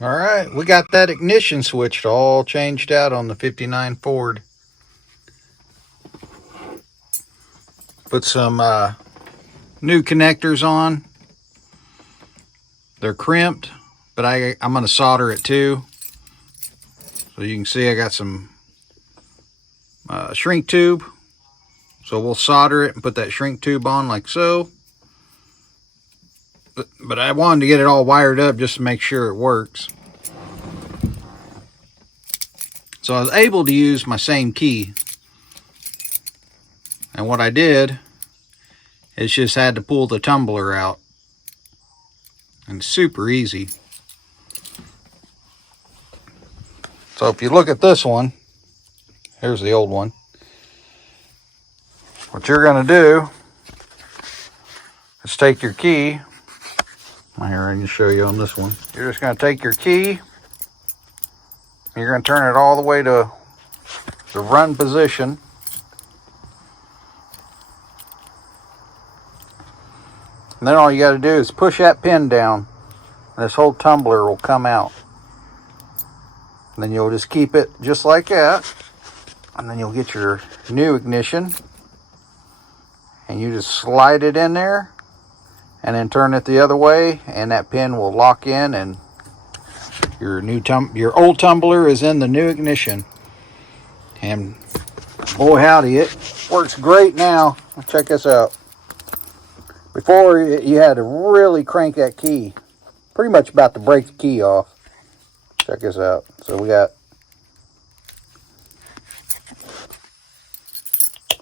All right, we got that ignition switch all changed out on the 59 Ford. Put some new connectors on. They're crimped, but I'm going to solder it too. So you can see I got some shrink tube. So we'll solder it and put that shrink tube on like so. But I wanted to get it all wired up just to make sure it works. So I was able to use my same key. And what I did is just had to pull the tumbler out. And it's super easy. So if you look at this one, here's the old one. What you're going to do is take your key. Here, I can show you on this one. You're just going to take your key. You're going to turn it all the way to the run position. And then all you got to do is push that pin down. And this whole tumbler will come out. And then you'll just keep it just like that. And then you'll get your new ignition. And you just slide it in there. And then turn it the other way. And that pin will lock in. And your old tumbler is in the new ignition. And boy howdy, it works great now. Check this out. Before, you had to really crank that key. Pretty much about to break the key off. Check this out. So we got...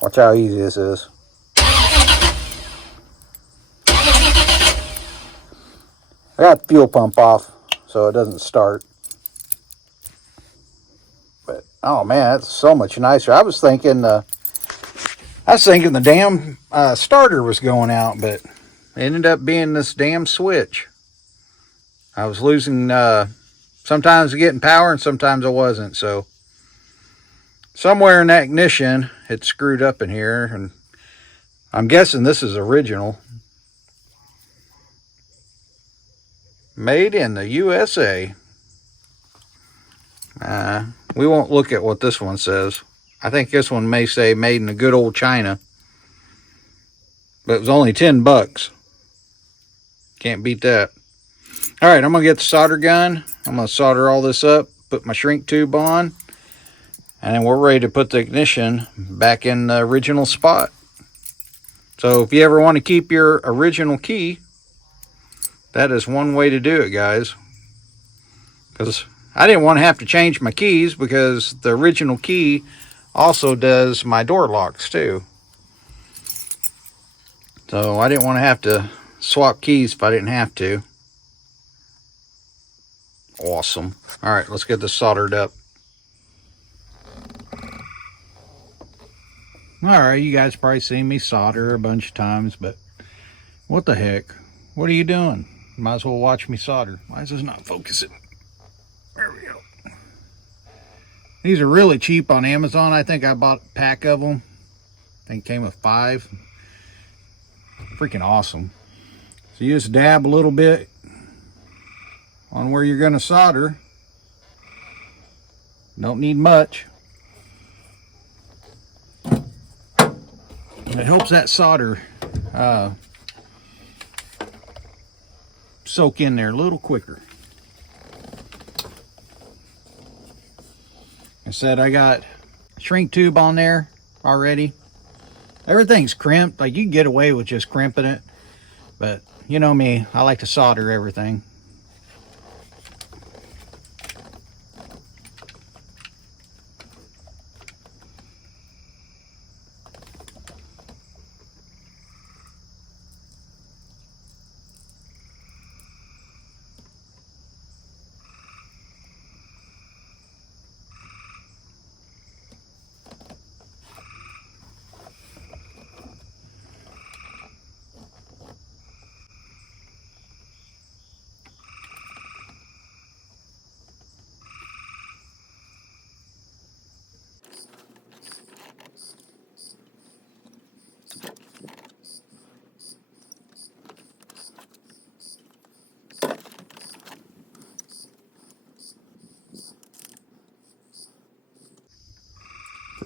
Watch how easy this is. I got the fuel pump off so it doesn't start. But, oh man, that's so much nicer. I was thinking the damn starter was going out, but it ended up being this damn switch. I was losing, sometimes getting power and sometimes I wasn't. So somewhere in that ignition, it screwed up in here. And I'm guessing this is original. Made in the USA. We won't look at what this one says. I think this one may say made in the good old China. But it was only $10. Can't beat that. All right, I'm going to get the solder gun. I'm going to solder all this up, put my shrink tube on, and then we're ready to put the ignition back in the original spot. So if you ever want to keep your original key, that is one way to do it, guys. Because I didn't want to have to change my keys because the original key also does my door locks too. So I didn't want to have to swap keys if I didn't have to. Awesome. All right, let's get this soldered up. All right, you guys probably seen me solder a bunch of times, but what the heck? What are you doing? Might as well watch me solder. Why is this not focusing? There we go. These are really cheap on Amazon. I think I bought a pack of them. I think it came with 5. Freaking awesome. So you just dab a little bit on where you're going to solder. Don't need much. And it helps that solder soak in there a little quicker. I said I got shrink tube on there already. Everything's crimped. Like, you can get away with just crimping it. But you know me, I like to solder everything.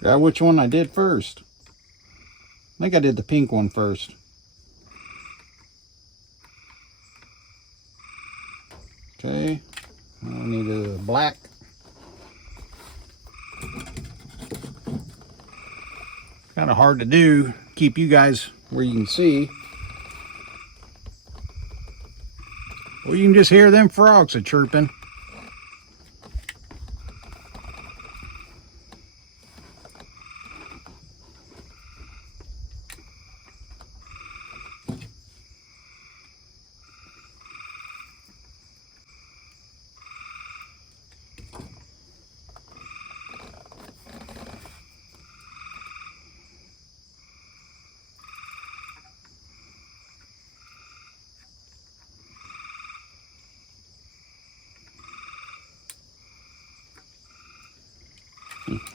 Forgot which one I did first. I think I did the pink one first. Okay, I need a black. Kind of hard to do, keep you guys where you can see. Well, you can just hear them frogs a chirping.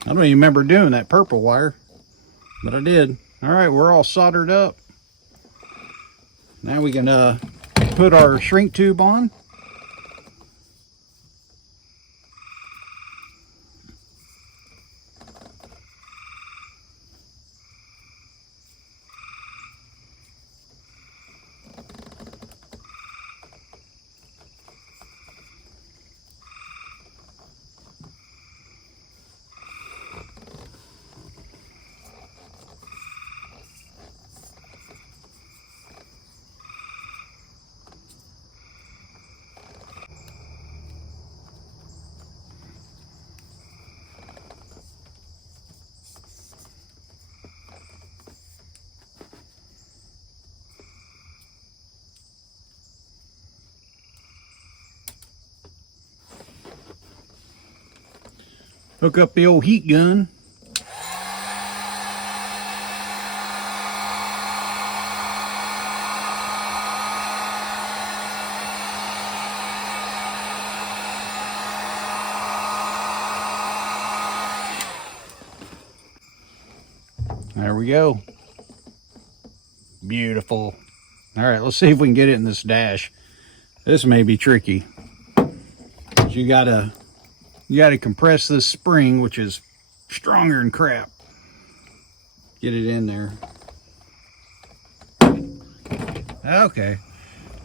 I don't even remember doing that purple wire, but I did. All right, we're all soldered up. Now we can put our shrink tube on. Hook up the old heat gun. There we go. Beautiful. All right, let's see if we can get it in this dash. This may be tricky. You gotta compress this spring, which is stronger than crap. Get it in there. Okay,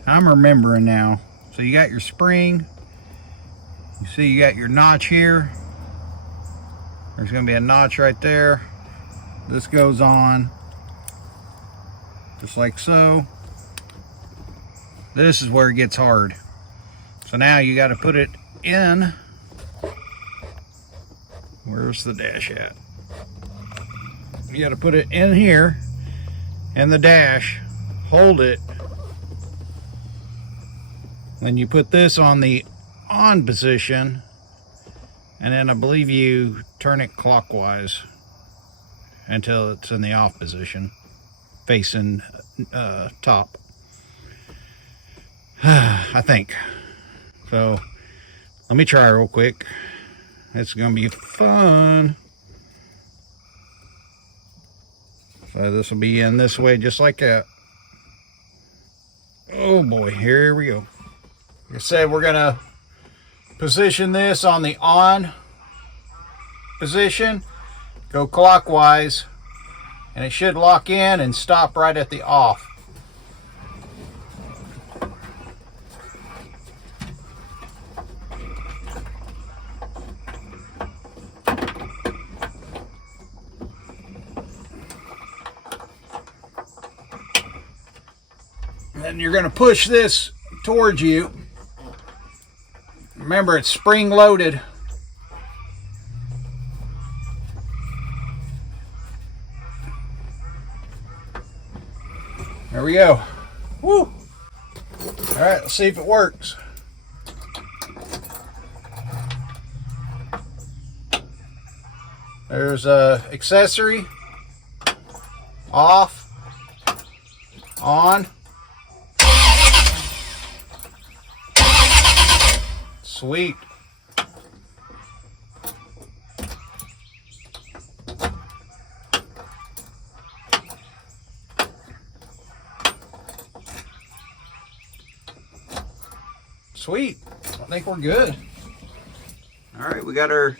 I'm remembering now. So you got your spring. You see you got your notch here. There's gonna be a notch right there. This goes on just like so. This is where it gets hard. So now you got to put it in. Where's the dash at? You got to put it in here, in the dash, hold it. Then you put this on the on position, and then I believe you turn it clockwise until it's in the off position, facing top. I think. So let me try real quick. It's gonna be fun. So this will be in this way, just like that. Oh boy, here we go. Like I said, we're gonna position this on the on position, go clockwise, and it should lock in and stop right at the off. Then you're going to push this towards you. Remember, it's spring loaded. There we go. Woo! All right, let's see if it works. There's a accessory, off, on. Sweet. Sweet. I think we're good. All right, we got our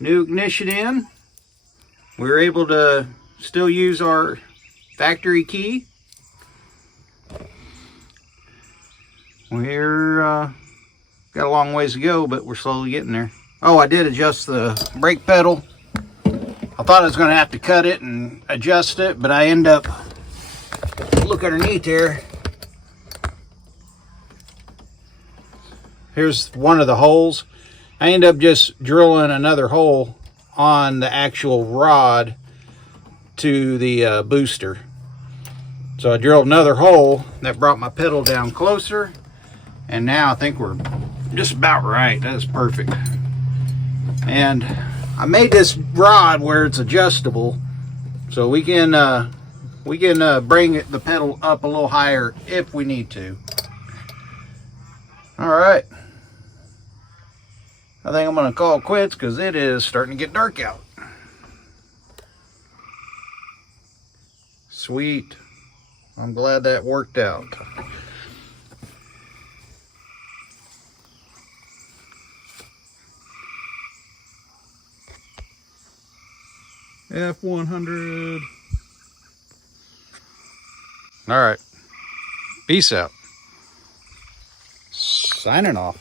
new ignition in. we were able to still use our factory key. We're got a long ways to go, but we're slowly getting there. Oh, I did adjust the brake pedal. I thought I was going to have to cut it and adjust it, but I end up, look underneath here. Here's one of the holes. I end up just drilling another hole on the actual rod to the booster. So I drilled another hole that brought my pedal down closer, and now I think we're just about right. That is perfect. And I made this rod where it's adjustable, so we can bring the pedal up a little higher if we need to. All right. I think I'm going to call it quits because it is starting to get dark out. Sweet. I'm glad that worked out. F100. All right. Peace out. Signing off.